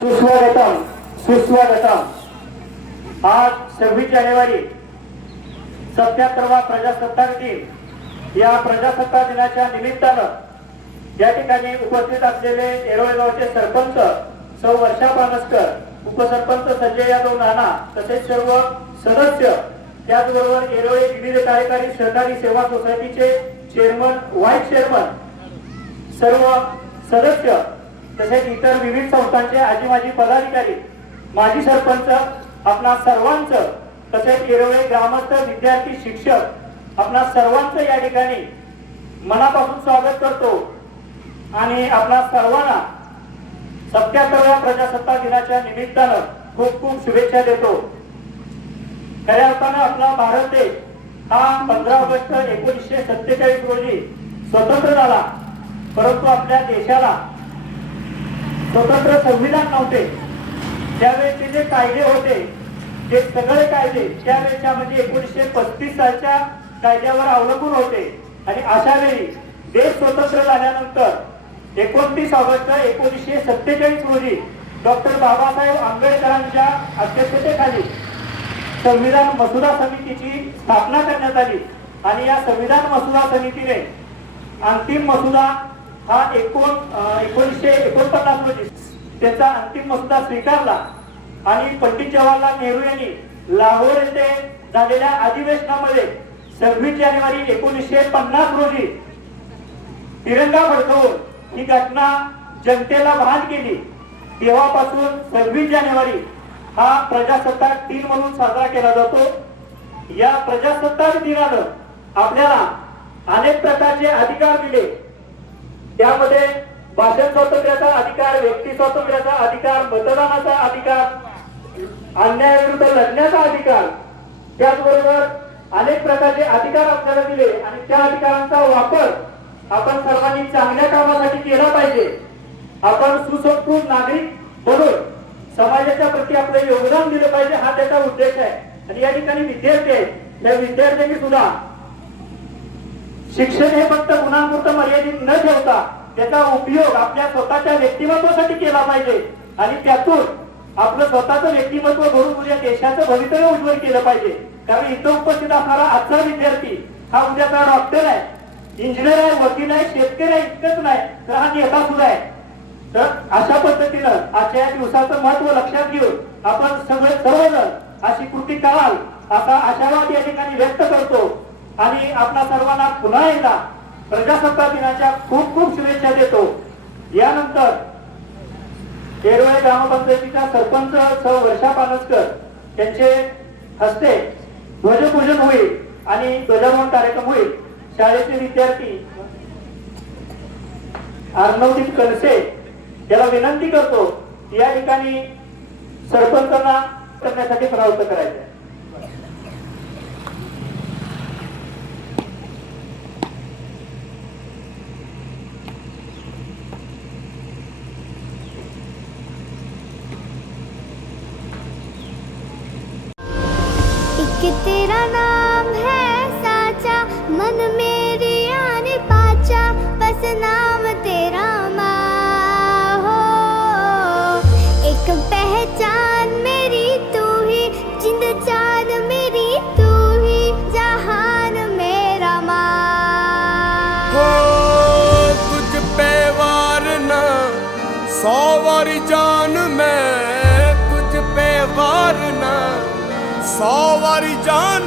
सुस्वागतम सुस्वागतम। आज 26 जानेवारी 77वा प्रजासत्ताक दिन। या प्रजासत्ताक दिनाच्या निमित्तानं या ठिकाणी उपस्थित असलेले येरोळे गावचे सरपंच सौ वर्षा पानसकर, उपसरपंच संजय यादव नाना, तसेच सर्व सदस्य, त्याचबरोबर येरोळे विविध कार्यकारी सहकारी सेवा सोसायटीचे चेअरमन, व्हाईस चेअरमन, सर्व सदस्य, तसेच इतर विविध संस्थांचे आजी माजी पदाधिकारी, माजी सरपंच, आपणा सर्वांचं, तसेच येरोळे ग्रामस्थ, विद्यार्थी, शिक्षक, आपणा सर्वांचं या ठिकाणी मनापासून स्वागत करतो आणि आपणा सर्वांना 77व्या प्रजासत्ताक दिनाच्या निमित्तानं खूप खूप शुभेच्छा देतो। खऱ्या अर्थानं आपला भारत देश हा 15 ऑगस्ट 1947 रोजी स्वतंत्र झाला, परंतु आपल्या देशाला स्वतंत्र संविधान नव्हते। त्यावेळेचे जे कायदे होते, ते सगळे कायदे त्यावेळेच्या म्हणजे 1935 सालच्या कायद्यावर अवलंबून होते आणि अशा वेळी देश स्वतंत्र झाल्यानंतर 29 ऑगस्ट 1947 रोजी डॉक्टर बाबासाहेब आंबेडकरांच्या अध्यक्षतेखाली संविधान मसुदा समितीची स्थापना करण्यात आली आणि या संविधान मसुदा समितीने अंतिम मसुदा हा 1949 रोजी त्याचा अंतिम मसुदा स्वीकारला आणि पंडित जवाहरलाल नेहरू यांनी लाहोर येथे झालेल्या अधिवेशनामध्ये 26 जानेवारी 1950 रोजी तिरंगा फडकवून ही घटना जनतेला भान केली। तेव्हापासून 26 जानेवारी हा प्रजासत्ताक दिन म्हणून साजरा केला जातो। या प्रजासत्ताक दिनानं आपल्याला अनेक प्रकारचे अधिकार दिले, त्यामध्ये भाषण स्वातंत्र्याचा अधिकार, व्यक्ती स्वातंत्र्याचा अधिकार, मतदानाचा अधिकार, अन्यायाविरुद्ध लढण्याचा अधिकार, त्याचबरोबर अनेक प्रकारचे अधिकार आपल्याला दिले आणि त्या अधिकारांचा वापर आपण सर्वांनी चांगल्या कामासाठी केला पाहिजे। आपण सुसंस्कृत नागरिक बनून समाजाच्या प्रती आपले योगदान दिले पाहिजे, हा त्याचा उद्देश आहे। आणि या ठिकाणी विद्यार्थी आहेत, त्या विद्यार्थ्यांनी सुद्धा शिक्षण हे फक्त गुणांपुरतं मर्यादित न ठेवता त्याचा उपयोग आपल्या स्वतःच्या व्यक्तिमत्वासाठी केला पाहिजे आणि त्यातून आपलं स्वतःचं व्यक्तिमत्व घडवून उद्या देशाचं भवितव्य उज्ज्वल केलं पाहिजे। कारण इथं उपस्थित असणारा आजचा विद्यार्थी हा उद्याचा डॉक्टर आहे, इंजिनियर आहे, वकील आहे, शेतकरी आहे, इतकंच नाही तर हा नेता सुद्धा आहे। तर अशा पद्धतीनं आजच्या दिवसाचं महत्व लक्षात घेऊन आपण सर्वजण अशी कृती कराल असा आशावाद या ठिकाणी व्यक्त करतो आणि आपल्या सर्वांना पुन्हा एकदा प्रजासत्ताक दिनाच्या खूप खूप शुभेच्छा देतो। यानंतर येरोळे ग्रामपंचायतीच्या सरपंच सौ वर्षा पानसकर यांचे हस्ते ध्वजपूजन होईल आणि ध्वजारोहण कार्यक्रम होईल। शाळेचे विद्यार्थी अर्णवदीप कनसे याला विनंती करतो या ठिकाणी सरपंचांना करण्यासाठी प्रवृत्त करायचे। कि तेरा नाम है साचा, मन मेरी आने पाचा, बस नाम तेरा माँ हो। एक पहचान मेरी तू ही, जिंद जान मेरी तू ही, जहान मेरा माँ हो। तुझ पे वारना 100 वारी जान मैं, तुझ पे वारना 100 वारी जान